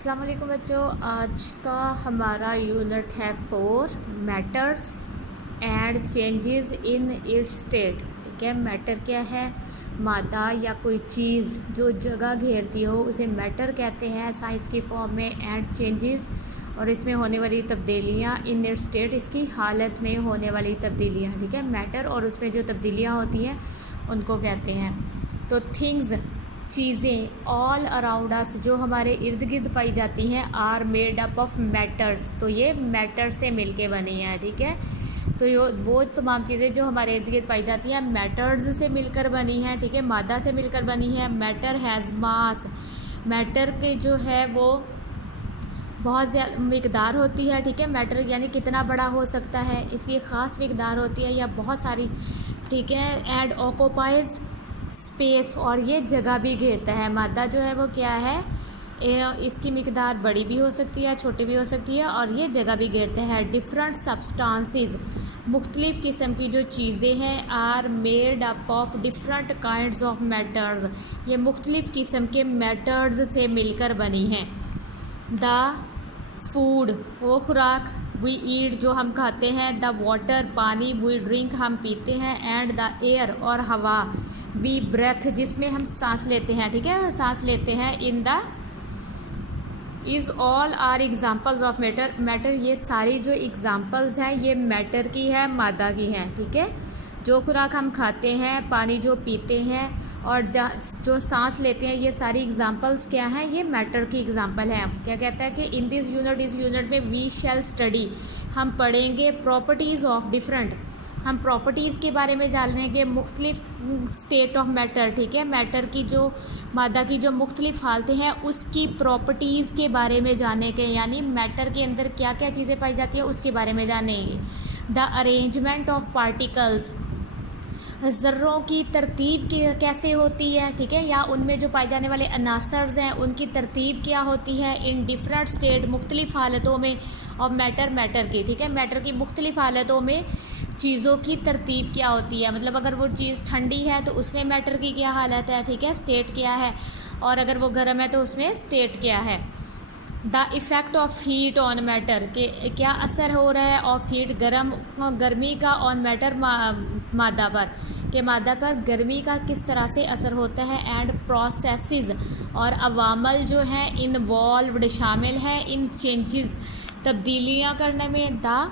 अस्सलाम वालेकुम बच्चों, आज का हमारा यूनिट है 4 matters and changes in its state. ठीक है, मैटर क्या है? मादा या कोई चीज़ जो जगह घेरती हो उसे मैटर कहते हैं साइंस की फॉर्म में। एंड चेंजेस और इसमें होने वाली तब्दीलियाँ, इन इट्स स्टेट इसकी हालत में होने वाली तब्दीलियाँ। ठीक है, मैटर और उसमें जो तब्दीलियाँ होती हैं उनको कहते हैं। तो थिंग्स, चीज़ें, ऑल अराउंड अस जो हमारे इर्द गिर्द पाई जाती हैं, are made up of matters. तो ये मैटर से मिलके बनी है। ठीक है, तो ये वो तमाम चीज़ें जो हमारे इर्द गिर्द पाई जाती हैं मैटर्स से मिलकर बनी हैं। ठीक है, मादा से मिलकर बनी है। मैटर हैज़ मास, मैटर के जो है वो बहुत ज़्यादा मिकदार होती है। ठीक है, मैटर यानी कितना बड़ा हो सकता है, इसकी ख़ास मिकदार होती है या बहुत सारी। ठीक है, एंड ऑक्यूपाइज स्पेस, और ये जगह भी घेरता है। मादा जो है वो क्या है, इसकी मिकदार बड़ी भी हो सकती है, छोटी भी हो सकती है, और ये जगह भी घेरते हैं। डिफरेंट सब्सटेंसेस, मुख्तलिफ़ किस्म की जो चीज़ें हैं, are made up of different kinds of matters, ये मुख्तलिफ़ किस्म के मैटर्स से मिलकर बनी हैं। द फूड, वो खुराक, वी ईट जो हम खाते हैं, द वाटर पानी, वी ड्रिंक हम पीते हैं, एंड द एयर और हवा, वी ब्रेथ जिसमें हम सांस लेते हैं। ठीक है, सांस लेते हैं। In the is all are examples of matter, matter ये सारी जो एग्ज़ाम्पल्स हैं ये मैटर की है, मादा की हैं। ठीक है, जो खुराक हम खाते हैं, पानी जो पीते हैं और जो सांस लेते हैं, ये सारी एग्ज़ाम्पल्स क्या हैं, ये मैटर की एग्ज़ाम्पल हैं। क्या कहता है कि इन दिस यूनिट, इस यूनिट में वी शैल स्टडी, हम पढ़ेंगे प्रॉपर्टीज़ ऑफ डिफरेंट, हम प्रॉपर्टीज़ के बारे में जानेंगे मुख्तलिफ स्टेट ऑफ मैटर। ठीक है, मैटर की जो मादा की जो मुख्तलिफ हालतें हैं उसकी प्रॉपर्टीज़ के बारे में जानेंगे, यानी मैटर के अंदर क्या क्या चीज़ें पाई जाती हैं उसके बारे में जानेंगे। द अरेंजमेंट ऑफ पार्टिकल्स, ज़र्रों की तरतीब कैसे होती है। ठीक है, या उनमें जो पाए जाने वाले अनासर्स हैं उनकी तरतीब क्या होती है। इन डिफरेंट स्टेट, मुख्तलिफ़ हालतों में, और मैटर की। ठीक है, मैटर की मुख्तलिफ़ हालतों में चीज़ों की तरतीब क्या होती है, मतलब अगर वो चीज़ ठंडी है तो उसमें मैटर की क्या हालत है। ठीक है, स्टेट क्या है, और अगर वो गर्म है तो उसमें स्टेट क्या है। The effect of heat on matter, के क्या असर हो रहा है ऑफ हीट, गर्मी का, ऑन मैटर मादा पर, के मादा पर गर्मी का किस तरह से असर होता है। एंड प्रोसेसेस, और अवामल जो हैं इन्वॉल्व्ड शामिल हैं इन चेंजेस, तब्दीलियाँ करने में, द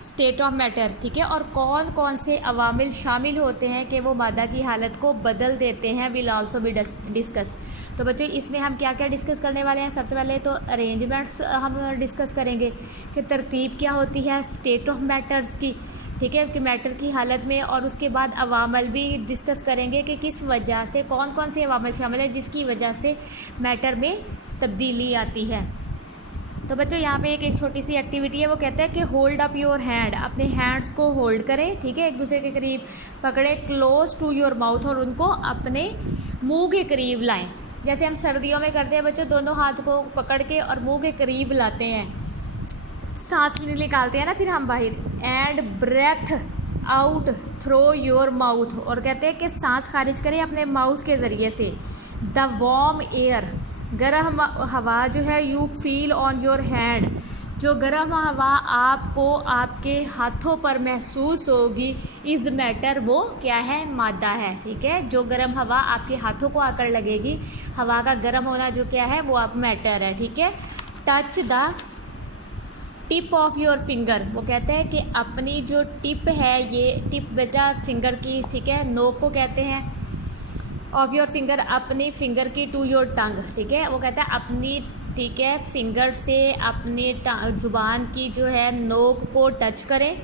स्टेट ऑफ मैटर। ठीक है, और कौन कौन से अवामिल शामिल होते हैं कि वो मादा की हालत को बदल देते हैं, विल आल्सो बी डिस्कस। तो बच्चों इसमें हम क्या क्या डिस्कस करने वाले हैं। सबसे पहले तो अरेंजमेंट्स हम डिस्कस करेंगे कि तरतीब क्या होती है स्टेट ऑफ मैटर्स की। ठीक है, कि मैटर की हालत में, और उसके बाद अवामल भी डिस्कस करेंगे कि किस वजह से, कौन कौन से अवामल शामिल है जिसकी वजह से मैटर में तब्दीली आती है। तो बच्चों यहाँ पे एक छोटी सी एक्टिविटी है, वो कहते हैं कि होल्ड अप योर हैंड, अपने हैंड्स को होल्ड करें। ठीक है, एक दूसरे के करीब पकड़े, क्लोज टू योर माउथ, और उनको अपने मुंह के करीब लाएं। जैसे हम सर्दियों में करते हैं बच्चों, दोनों हाथ को पकड़ के और मुंह के करीब लाते हैं, सांस निकालते हैं ना फिर हम बाहर। And breathe out through your mouth, और कहते हैं कि सांस खारिज करें अपने माउथ के ज़रिए से। द वार्म एयर, गर्म हवा जो है, you feel on your hand, जो गर्म हवा आपको आपके हाथों पर महसूस होगी, इज़ मैटर, वो क्या है, मादा है। ठीक है, जो गर्म हवा आपके हाथों को आकर लगेगी, हवा का गर्म होना जो क्या है वो आप मैटर है। ठीक है, touch the tip of your finger, वो कहते हैं कि अपनी जो टिप है, ये टिप बेटा फिंगर की, ठीक है, नोक को कहते हैं, ऑफ योर फिंगर, अपनी फिंगर की, टू योर टंग। ठीक है, वो कहता है अपनी, ठीक है, फिंगर से अपनी ज़ुबान की जो है नोक को टच करें।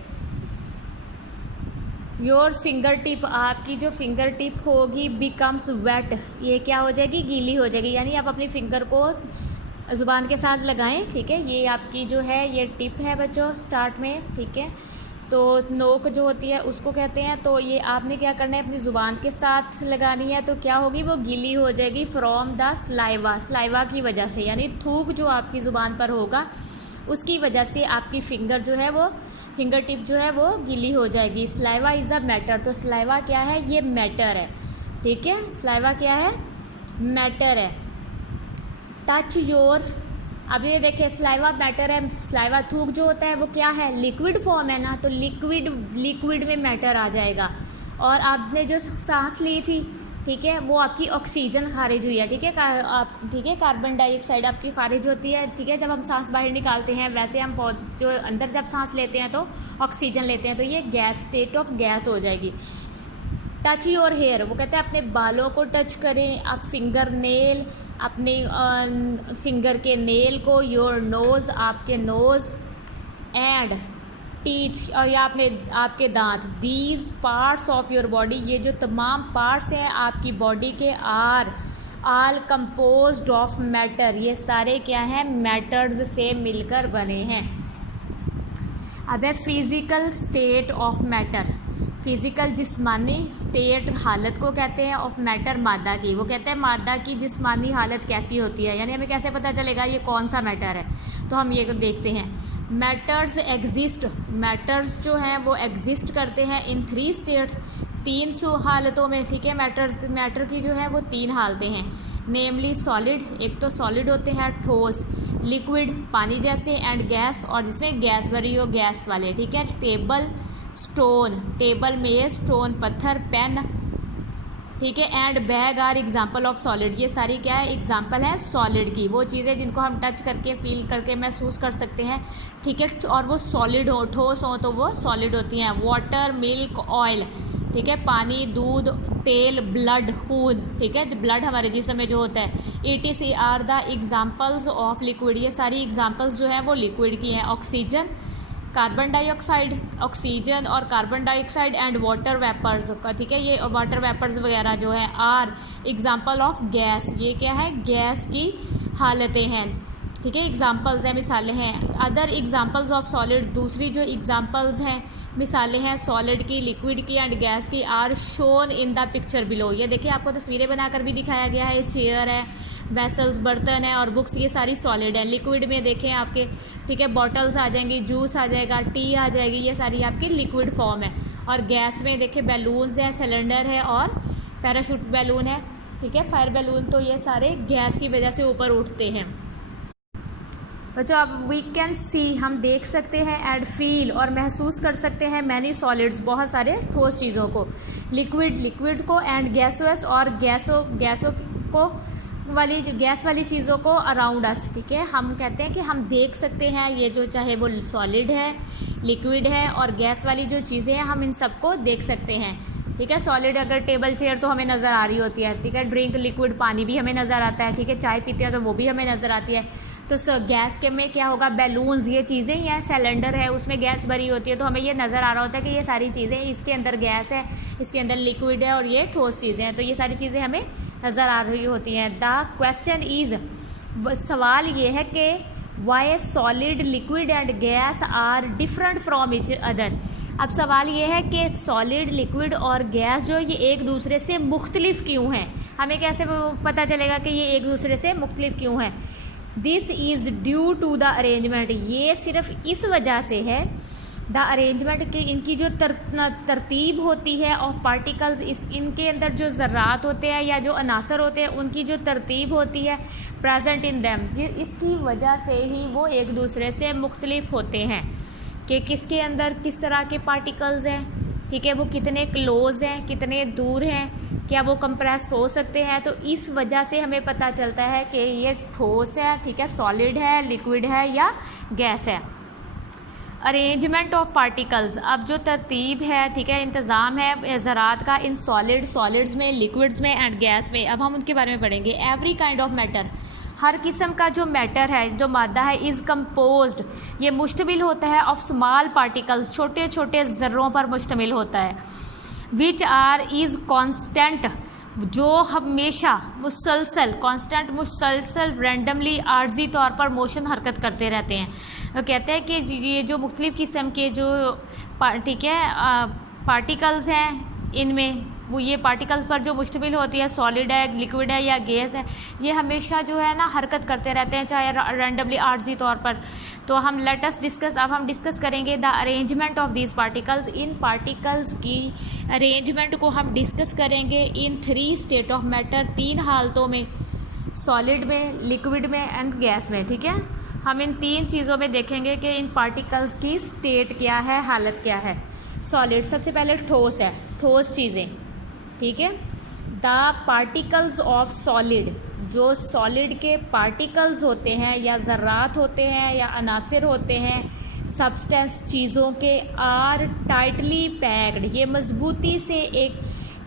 योर फिंगर टिप, आपकी जो फिंगर टिप होगी, बिकम्स वेट, ये क्या हो जाएगी, गीली हो जाएगी, यानी आप अपनी फिंगर को ज़ुबान के साथ लगाएं। ठीक है, ये आपकी जो है ये टिप है बच्चों स्टार्ट में। ठीक है, तो नोक जो होती है उसको कहते हैं। तो ये आपने क्या करना है, अपनी ज़ुबान के साथ लगानी है, तो क्या होगी, वो गीली हो जाएगी फ्रॉम द सलाइवा, सलाइवा की वजह से, यानी थूक जो आपकी ज़ुबान पर होगा उसकी वजह से आपकी फिंगर जो है वो, फिंगर टिप जो है वो गीली हो जाएगी। सलाइवा इज़ अ मैटर, तो सलाइवा क्या है, ये मैटर है। ठीक है, सलाइवा क्या है, मैटर है। टच योर अब ये देखिए स्लाइवा मैटर है, स्लाइवा थूक जो होता है वो क्या है, लिक्विड फॉर्म है ना, तो लिक्विड में मैटर आ जाएगा। और आपने जो सांस ली थी, ठीक है, वो आपकी ऑक्सीजन खारिज हुई है, ठीक है, ठीक है, कार्बन डाइऑक्साइड आपकी खारिज होती है, ठीक है, जब हम सांस बाहर निकालते हैं। वैसे हम जो अंदर जब सांस लेते हैं तो ऑक्सीजन लेते हैं, तो ये गैस, स्टेट ऑफ गैस हो जाएगी। टच योर हेयर, वो कहते हैं अपने बालों को टच करें, आप फिंगर नेल, अपने फिंगर के नेल को, योर नोज़, आपके नोज़, एंड टीथ, और या आपके दांत, these parts of your body, ये जो तमाम पार्ट्स हैं आपकी बॉडी के, are all composed of matter, ये सारे क्या हैं, मैटर्स से मिलकर बने हैं। अब है physical state of matter, physical जिस्मानी स्टेट हालत को कहते हैं, ऑफ मैटर मादा की, वो कहते हैं मादा की जिस्मानी हालत कैसी होती है, यानी हमें कैसे पता चलेगा ये कौन सा मैटर है, तो हम ये देखते हैं। मैटर्स एग्जिस्ट, मैटर्स जो हैं वो एग्जिस्ट करते हैं इन 3 स्टेट्स, 3 हालतों में, ठीक है। मैटर की जो है वो 3 हालतें हैं, नेमली सॉलिड, एक तो सॉलिड होते हैं ठोस, लिक्विड पानी जैसे, एंड गैस, और जिसमें गैस भरी हो, गैस वाले, ठीक है। टेबल स्टोन, टेबल में स्टोन पत्थर, पेन, ठीक है, and bag are example of solid, ये सारी क्या है, एग्जाम्पल है सॉलिड की, वो चीज़ें जिनको हम टच करके फील करके महसूस कर सकते हैं, ठीक है, और वो सॉलिड हो, ठोस हो तो वो सॉलिड होती हैं। वाटर, मिल्क, ऑयल, ठीक है, पानी, दूध, तेल, ब्लड, खून, ठीक है, ब्लड हमारे जिस्म में जो होता है। ETC are the examples of liquid, ये सारी एग्जाम्पल्स जो हैं वो लिक्विड की हैं। ऑक्सीजन, कार्बन डाइऑक्साइड, ऑक्सीजन और carbon dioxide, and water vapours, ठीक है, ये वाटर वेपर्स वगैरह जो है, आर एग्जाम्पल ऑफ गैस, ये क्या है, गैस की हालतें हैं, ठीक है, एग्जाम्पल्स हैं, मिसालें हैं। अदर एग्जाम्पल्स ऑफ सॉलिड, दूसरी जो एग्जाम्पल्स हैं, मिसालें हैं सॉलिड की, लिक्विड की एंड गैस की, are shown in the picture below, ये देखिए आपको तस्वीरें बनाकर भी दिखाया गया है, चेयर है, वेसल्स बर्तन है, और बुक्स, ये सारी सॉलिड है। लिक्विड में देखें आपके, ठीक है, बॉटल्स आ जाएंगी, जूस आ जाएगा, टी आ जाएगी, ये सारी आपकी लिक्विड फॉर्म है। और गैस में देखें बैलून्स हैं, सिलेंडर है और पैराशूट बैलून है, ठीक है, फायर बैलून, तो ये सारे गैस की वजह से ऊपर उठते हैं। बच्चों अब वी कैन सी, हम देख सकते हैं, एंड फील और महसूस कर सकते हैं, मैनी सॉलिड्स, बहुत सारे ठोस चीज़ों को, लिक्विड को, एंड गैसोस और गैसों को वाली, गैस वाली चीज़ों को अराउंड अस, ठीक है। हम कहते हैं कि हम देख सकते हैं ये जो, चाहे वो सॉलिड है, लिक्विड है और गैस वाली जो चीज़ें हैं, हम इन सबको देख सकते हैं, ठीक है। सॉलिड अगर टेबल चेयर तो हमें नज़र आ रही होती है, ठीक है, ड्रिंक लिक्विड पानी भी हमें नज़र आता है, ठीक है, चाय पीते हैं तो वो भी हमें नज़र आती है। तो गैस के में क्या होगा, बैलून्स, ये चीज़ें ही हैं, सिलेंडर है उसमें गैस भरी होती है, तो हमें ये नज़र आ रहा होता है कि ये सारी चीज़ें, इसके अंदर गैस है, इसके अंदर लिक्विड है और ये ठोस चीज़ें हैं, तो ये सारी चीज़ें हमें नज़र आ रही होती हैं। द क्वेश्चन इज़, सवाल ये है कि why solid, liquid and gas are different from each other. अब सवाल ये है कि सॉलिड, लिक्विड और गैस जो ये एक दूसरे से मुख्तलिफ क्यों हैं, हमें कैसे पता चलेगा कि ये एक दूसरे से मुख्तलिफ क्यों हैं। This is due to the arrangement, ये सिर्फ इस वजह से है, द अरेंजमेंट की, इनकी जो तरतीब होती है ऑफ पार्टिकल्स, इनके अंदर जो ज़र्रात होते हैं या जो अनासर होते हैं उनकी जो तरतीब होती है, प्रेजेंट इन दैम, इसकी वजह से ही वो एक दूसरे से मुख्तलिफ होते हैं कि किसके अंदर किस तरह के पार्टिकल्स हैं, ठीक है, वो कितने क्लोज हैं, कितने दूर हैं, क्या वो कंप्रेस हो सकते हैं। तो इस वजह से हमें पता चलता है कि ये ठोस है, ठीक है, सॉलिड है, लिक्विड है या गैस है। अरेंजमेंट ऑफ पार्टिकल्स, अब जो तरतीब है, ठीक है, इंतज़ाम है ज़रात का इन सॉलिड्स में, लिक्विड्स में एंड गैस में, अब हम उनके बारे में पढ़ेंगे। एवरी काइंड ऑफ मैटर, हर किस्म का जो मैटर है, जो मादा है, इज़ कंपोज्ड, ये मुश्तमिल होता है ऑफ स्मॉल पार्टिकल्स, छोटे छोटे ज़र्रों पर मुश्तमिल होता है, विच आर इज़ कॉन्स्टेंट, जो हमेशा मुसलसल, कांस्टेंट मुसलसल, रैंडमली, आर्जी तौर पर मोशन, हरकत करते रहते हैं। वो कहते हैं कि ये जो मुख्तलिफ़ किस्म के जो ठीक है पार्टिकल्स हैं, इनमें वो ये पार्टिकल्स पर जो मुश्तमिल होती है, सॉलिड है, लिक्विड है या गैस है, ये हमेशा जो है ना हरकत करते रहते हैं, चाहे रैंडमली, आर्जी तौर पर। तो हम लेटस डिस्कस, अब हम डिस्कस करेंगे the arrangement of these particles, in particles की अरेंजमेंट को हम डिस्कस करेंगे इन 3 स्टेट ऑफ मैटर, 3 हालतों में, सॉलिड में, लिक्विड में एंड गैस में। ठीक है, हम इन 3 चीज़ों में देखेंगे कि इन पार्टिकल्स की स्टेट क्या है, हालत क्या है। सॉलिड, सबसे पहले ठोस है, ठोस चीज़ें। ठीक है, द पार्टिकल्स ऑफ सॉलिड, जो सॉलिड के पार्टिकल्स होते हैं या ज़र्रात होते हैं या अनासिर होते हैं सब्सटेंस चीज़ों के, आर टाइटली पैक्ड, ये मजबूती से एक,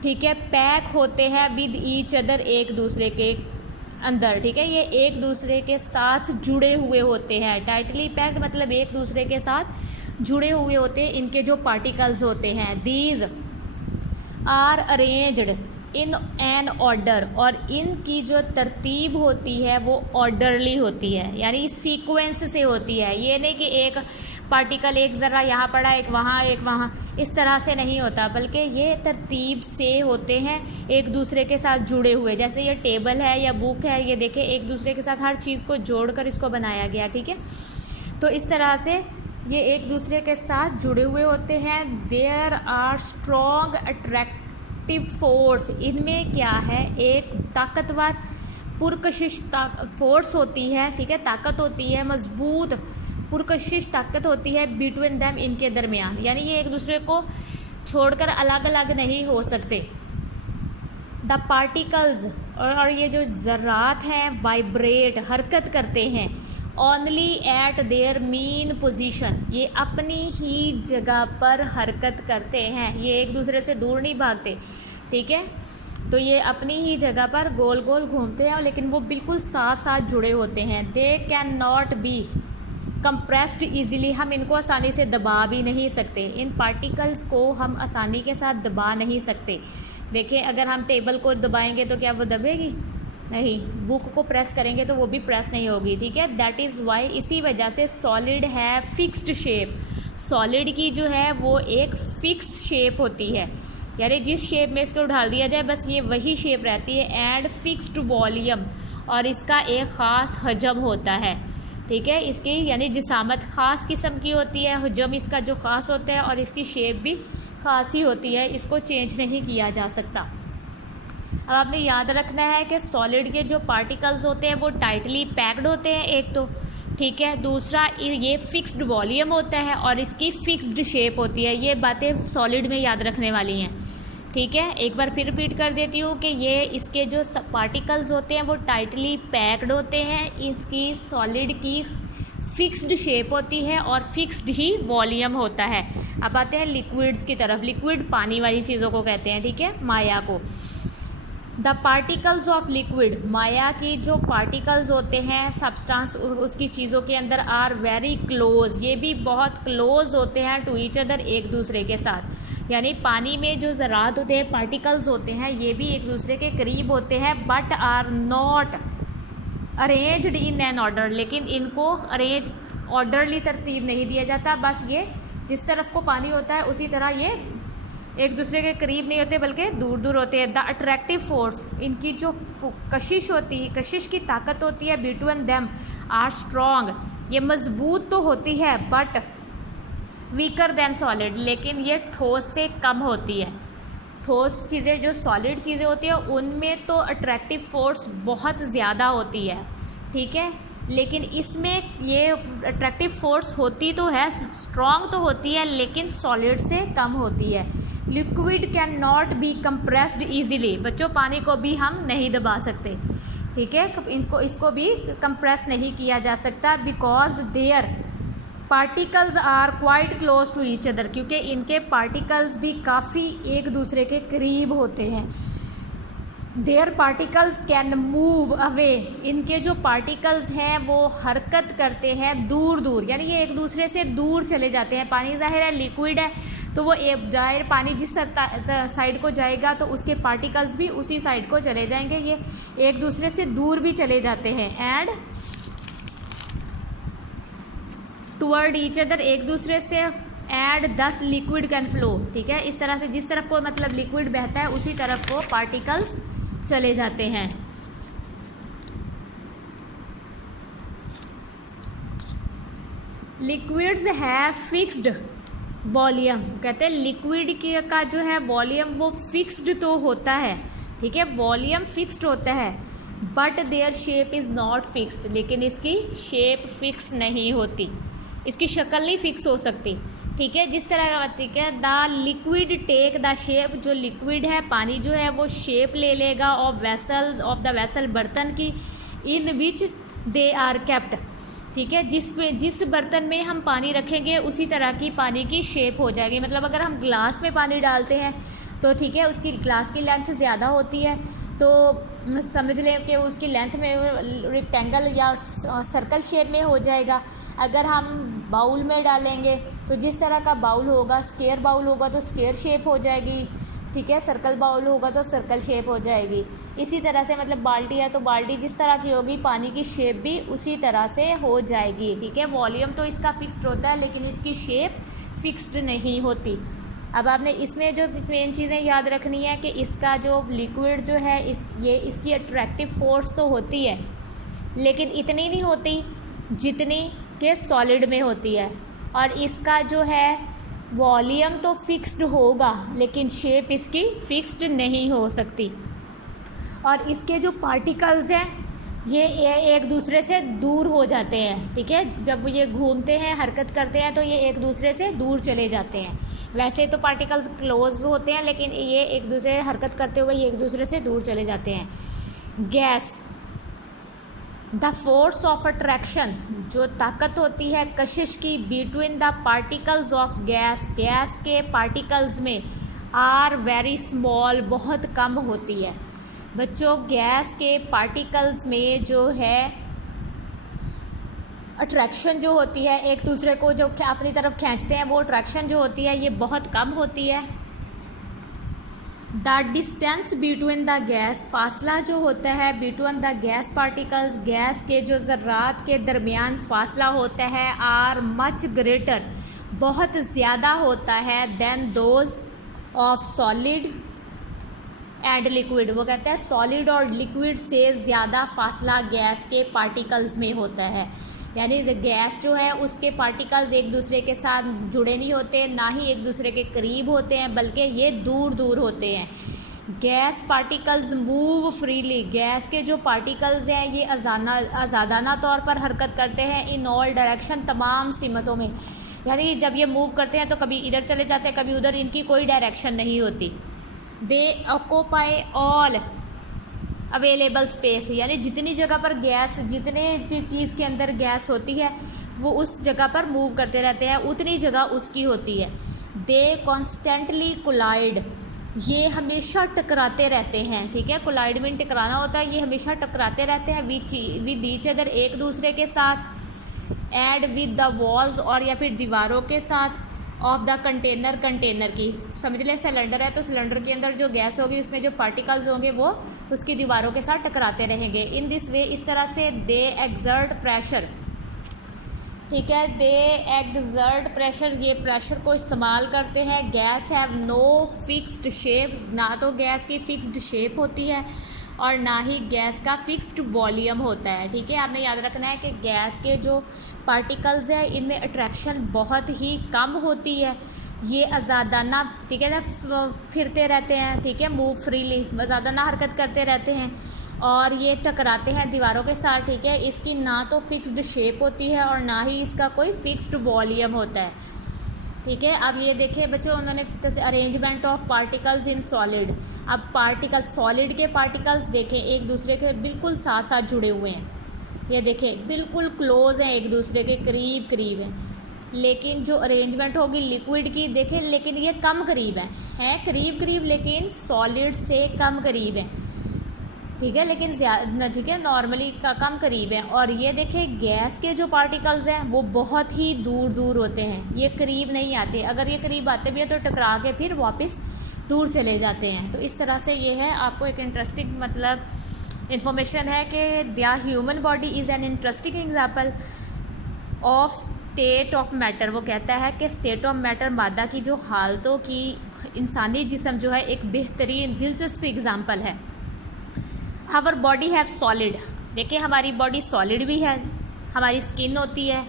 ठीक है, पैक होते हैं विद ईच अदर, एक दूसरे के अंदर। ठीक है, ये एक दूसरे के साथ जुड़े हुए होते हैं। टाइटली पैक्ड मतलब एक दूसरे के साथ जुड़े हुए होते हैं इनके जो पार्टिकल्स होते हैं। These are arranged in an order, और इनकी जो तरतीब होती है वो ऑर्डरली होती है, यानी सीक्वेंस से होती है। ये नहीं कि एक पार्टिकल, एक ज़रा यहाँ पड़ा, एक वहाँ, इस तरह से नहीं होता, बल्कि ये तरतीब से होते हैं, एक दूसरे के साथ जुड़े हुए। जैसे ये टेबल है या बुक है, ये देखें एक दूसरे के साथ हर चीज़ को जोड़कर इसको बनाया गया। ठीक है, तो इस तरह से ये एक दूसरे के साथ जुड़े हुए होते हैं। There are strong attractive force, इनमें क्या है, एक ताकतवर पुरकशिश फोर्स होती है। ठीक है, ताकत होती है, मजबूत पुरकशिश ताकत होती है बिटवीन दैम, इनके दरमियान, यानी ये एक दूसरे को छोड़कर अलग अलग नहीं हो सकते। द पार्टिकल्स, और ये जो ज़र्रात हैं, वाइब्रेट, हरकत करते हैं, only eight there mean position, ये अपनी ही जगह पर हरकत करते हैं, ये एक दूसरे से दूर नहीं भागते। ठीक है, तो ये अपनी ही जगह पर गोल गोल घूमते हैं, लेकिन वो बिल्कुल साथ साथ जुड़े होते हैं। They can not be compressed easily, हम इनको आसानी से दबा भी नहीं सकते। इन पार्टिकल्स को हम आसानी के साथ दबा नहीं सकते। देखें, अगर हम टेबल को दबाएंगे तो क्या वो दबेगी? नहीं। बुक को प्रेस करेंगे तो वो भी प्रेस नहीं होगी। ठीक है, दैट इज़ वाई, इसी वजह से सॉलिड है फिक्स्ड शेप। सॉलिड की जो है वो एक फिक्स शेप होती है, यानी जिस शेप में इसको ढाल दिया जाए बस ये वही शेप रहती है। एंड फिक्स्ड वॉल्यूम, और इसका एक ख़ास हजम होता है। ठीक है, इसकी यानी जिसामत ख़ास किस्म की होती है, हजम इसका जो ख़ास होता है, और इसकी शेप भी ख़ास ही होती है, इसको चेंज नहीं किया जा सकता। अब आपने याद रखना है कि सॉलिड के जो पार्टिकल्स होते हैं वो टाइटली पैक्ड होते हैं, एक तो, ठीक है, दूसरा ये फिक्स्ड वॉल्यूम होता है और इसकी फिक्स्ड शेप होती है। ये बातें सॉलिड में याद रखने वाली हैं। ठीक है, एक बार फिर रिपीट कर देती हूँ कि ये इसके जो पार्टिकल्स होते हैं वो टाइटली पैक्ड होते हैं, इसकी सॉलिड की फिक्स्ड शेप होती है और फिक्स्ड ही वॉल्यूम होता है। अब आते हैं लिक्विड्स की तरफ। लिक्विड पानी वाली चीज़ों को कहते हैं, ठीक है, माया को। द पार्टिकल्स ऑफ लिक्विड, माया की जो पार्टिकल्स होते हैं सब्सटेंस उसकी चीज़ों के अंदर, आर वेरी क्लोज, ये भी बहुत क्लोज होते हैं टू ईच अदर, एक दूसरे के साथ। यानी पानी में जो ज़रात होते हैं, पार्टिकल्स होते हैं, ये भी एक दूसरे के करीब होते हैं, but are not arranged in an order, लेकिन इनको अरेंज ऑर्डरली तरतीब नहीं दिया जाता। बस ये जिस तरफ को पानी होता है उसी तरह ये एक दूसरे के करीब नहीं होते बल्कि दूर दूर होते हैं। द अट्रैक्टिव फोर्स, इनकी जो कशिश होती है, कशिश की ताकत होती है, बिटवीन देम आर स्ट्रॉन्ग, ये मजबूत तो होती है बट वीकर देन सॉलिड, लेकिन ये ठोस से कम होती है। ठोस चीज़ें जो सॉलिड चीज़ें होती हैं उनमें तो अट्रैक्टिव फोर्स बहुत ज़्यादा होती है, ठीक है, लेकिन इसमें ये अट्रैक्टिव फोर्स होती तो है, स्ट्रॉन्ग तो होती है, लेकिन सॉलिड से कम होती है। Liquid can not be compressed easily, बच्चों पानी को भी हम नहीं दबा सकते, ठीक है, इसको भी कंप्रेस नहीं किया जा सकता, because their particles are quite close to each other, क्योंकि इनके पार्टिकल्स भी काफ़ी एक दूसरे के करीब होते हैं। There particles can move away, इनके जो पार्टिकल्स हैं वो हरकत करते हैं दूर दूर, यानी ये एक दूसरे से दूर चले जाते हैं। पानी ज़ाहिर है लिक्विड है तो वो जाहिर पानी जिस साइड को जाएगा तो उसके पार्टिकल्स भी उसी साइड को चले जाएंगे, ये एक दूसरे से दूर भी चले जाते हैं। एंड टुवर्ड ईच अदर, एक दूसरे से, एंड दस लिक्विड कैन फ्लो, ठीक है, इस तरह से जिस तरफ को मतलब लिक्विड बहता है उसी तरफ को पार्टिकल्स चले जाते हैं। लिक्विड्स है फिक्स्ड वॉल्यूम, कहते हैं लिक्विड का जो है वॉल्यूम वो फिक्स्ड तो होता है, ठीक है, वॉल्यूम फिक्स्ड होता है, but their shape is not fixed, लेकिन इसकी शेप फिक्स नहीं होती, इसकी शक्ल नहीं फिक्स हो सकती। ठीक है, जिस तरह का ठीक है, the liquid take the shape, जो लिक्विड है पानी जो है वो शेप ले लेगा of vessels, of the vessel बर्तन की, इन विच दे आर केप्ट। ठीक है, जिस बर्तन में हम पानी रखेंगे उसी तरह की पानी की शेप हो जाएगी। मतलब अगर हम ग्लास में पानी डालते हैं तो ठीक है, उसकी ग्लास की लेंथ ज़्यादा होती है, तो समझ लें कि उसकी लेंथ में रेक्टेंगल या सर्कल शेप में हो जाएगा। अगर हम बाउल में डालेंगे तो जिस तरह का बाउल होगा, स्क्वायर बाउल होगा तो स्क्वायर शेप हो जाएगी। ठीक है, सर्कल बाउल होगा तो सर्कल शेप हो जाएगी। इसी तरह से मतलब बाल्टी है तो बाल्टी जिस तरह की होगी पानी की शेप भी उसी तरह से हो जाएगी। ठीक है, वॉल्यूम तो इसका फिक्स्ड होता है लेकिन इसकी शेप फिक्स्ड नहीं होती। अब आपने इसमें जो मेन चीज़ें याद रखनी है कि इसका जो लिक्विड जो है इसकी अट्रैक्टिव फोर्स तो होती है, लेकिन इतनी नहीं होती जितनी के सॉलिड में होती है। और इसका जो है वॉल्यूम तो फिक्स्ड होगा लेकिन शेप इसकी फिक्स्ड नहीं हो सकती। और इसके जो पार्टिकल्स हैं ये एक दूसरे से दूर हो जाते हैं। ठीक है, जब ये घूमते हैं, हरकत करते हैं तो ये एक दूसरे से दूर चले जाते हैं। वैसे तो पार्टिकल्स क्लोज भी होते हैं लेकिन ये एक दूसरे हरकत करते हुए ये एक दूसरे से दूर चले जाते हैं। Gas, the force of attraction, जो ताकत होती है कशिश की between the particles of gas, gas के पार्टिकल्स में, आर वेरी स्मॉल, बहुत कम होती है। बच्चों, गैस के पार्टिकल्स में जो है अट्रैक्शन जो होती है, एक दूसरे को जो अपनी तरफ खींचते हैं, वो अट्रैक्शन जो होती है ये बहुत कम होती है। The distance between the gas, फासला जो होता है between the gas particles, gas के जो ज़र्रात के दरमियान फासला होता है, आर मच ग्रेटर, बहुत ज़्यादा होता है, than those of solid and liquid. वो कहते हैं सॉलिड और लिक्विड से ज़्यादा फासला गैस के पार्टिकल्स में होता है। यानी गैस जो है उसके पार्टिकल्स एक दूसरे के साथ जुड़े नहीं होते, ना ही एक दूसरे के करीब होते हैं, बल्कि ये दूर दूर होते हैं। Gas particles move freely, gas के जो पार्टिकल्स हैं ये आज़ादाना तौर पर हरकत करते हैं, इन ऑल डायरेक्शन, तमाम सिमतों में। यानी जब ये मूव करते हैं तो कभी इधर चले जाते हैं, कभी उधर, इनकी कोई डायरेक्शन नहीं होती। दे ऑक्यूपाई ऑल अवेलेबल स्पेस, यानी जितनी जगह पर गैस, जितने चीज़ के अंदर गैस होती है वो उस जगह पर मूव करते रहते हैं, उतनी जगह उसकी होती है। दे कॉन्स्टेंटली कोलाइड, ये हमेशा टकराते रहते हैं। ठीक है, कोलाइड में टकराना होता है, ये हमेशा टकराते रहते हैं विद ईच अदर, एक दूसरे के साथ, एंड विद द वॉल्स, और या फिर दीवारों के साथ, ऑफ द कंटेनर, कंटेनर की, समझ लें सिलेंडर है तो सिलेंडर के अंदर जो गैस होगी उसमें जो पार्टिकल्स होंगे वो उसकी दीवारों के साथ टकराते रहेंगे। इन दिस वे, इस तरह से दे एक्सर्ट प्रेशर। ठीक है, दे एक्सर्ट प्रेशर, ये प्रेशर को इस्तेमाल करते हैं। Gas have no fixed shape, ना तो गैस की फिक्स्ड शेप होती है और ना ही गैस का फिक्स्ड वॉल्यूम होता है। ठीक है, आपने याद रखना है कि गैस के जो पार्टिकल्स हैं इनमें अट्रैक्शन बहुत ही कम होती है, ये आज़ादाना, ठीक है ना, फिरते रहते हैं। ठीक है, मूव फ्रीली, आज़ादाना हरकत करते रहते हैं और ये टकराते हैं दीवारों के साथ। ठीक है, इसकी ना तो फिक्स्ड शेप होती है और ना ही इसका कोई फिक्स्ड वॉल्यूम होता है। ठीक है, अब ये देखिए बच्चों, उन्होंने arrangement of particles in solid. अब पार्टिकल्स, सॉलिड के पार्टिकल्स देखें एक दूसरे के बिल्कुल साथ साथ जुड़े हुए हैं, ये देखें बिल्कुल क्लोज हैं, एक दूसरे के करीब करीब हैं। लेकिन जो अरेंजमेंट होगी लिक्विड की, देखें लेकिन ये कम करीब हैं करीब करीब, लेकिन सॉलिड से कम करीब हैं। ठीक है, लेकिन ज़्यादा, ठीक है, नॉर्मली का कम करीब है। और ये देखें गैस के जो पार्टिकल्स हैं वो बहुत ही दूर दूर होते हैं, ये करीब नहीं आते। अगर ये करीब आते भी हैं तो टकरा के फिर वापस दूर चले जाते हैं। तो इस तरह से ये है, आपको एक इंटरेस्टिंग मतलब इन्फॉर्मेशन है कि the human body is an interesting example of state of matter. वो कहता है कि स्टेट ऑफ मैटर, मादा की जो हालतों की, इंसानी जिस्म जो है एक बेहतरीन दिलचस्प एग्जाम्पल है। आवर बॉडी हैव सॉलिड, देखिए हमारी बॉडी सॉलिड भी है, हमारी स्किन होती है,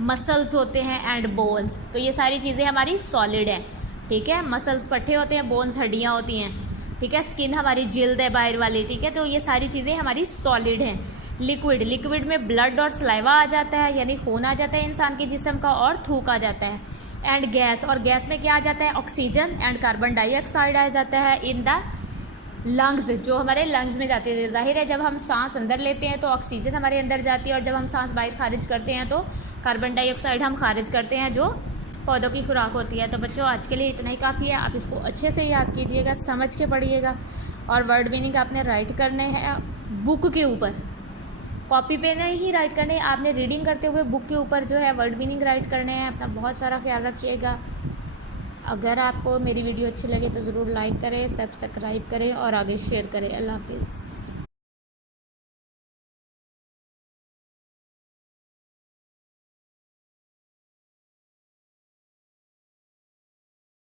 मसल्स होते हैं एंड बोन्स, तो ये सारी चीज़ें हमारी सॉलिड हैं। ठीक है, मसल्स पट्टे होते हैं, बोन्स हड्डियाँ होती हैं। ठीक है। स्किन हमारी जिल्द है बाहर वाली, ठीक है। तो ये सारी चीज़ें हमारी सॉलिड हैं। लिक्विड, लिक्विड में ब्लड और सलाइवा आ जाता है, यानी खून आ जाता है इंसान के जिस्म का, और थूक आ जाता है। एंड गैस, और गैस में क्या आ जाता है, ऑक्सीजन एंड कार्बन डाइऑक्साइड आ जाता है इन द लंग्स, जो हमारे लंग्स में जाती है। जाहिर है जब हम सांस अंदर लेते हैं तो ऑक्सीजन हमारे अंदर जाती है, और जब हम सांस बाहर खारिज करते हैं तो कार्बन डाइऑक्साइड हम खारिज करते हैं, जो पौधों की खुराक होती है। तो बच्चों आज के लिए इतना ही काफ़ी है। आप इसको अच्छे से याद कीजिएगा, समझ के पढ़िएगा, और वर्ड मीनिंग आपने राइट करने हैं बुक के ऊपर, कॉपी पे नहीं राइट करने, आपने रीडिंग करते हुए बुक के ऊपर जो है वर्ड मीनिंग राइट करने हैं। अपना बहुत सारा ख्याल रखिएगा। अगर आपको मेरी वीडियो अच्छी लगे तो ज़रूर लाइक करें, सब्सक्राइब करें और आगे शेयर करें। अल्लाह हाफिज़।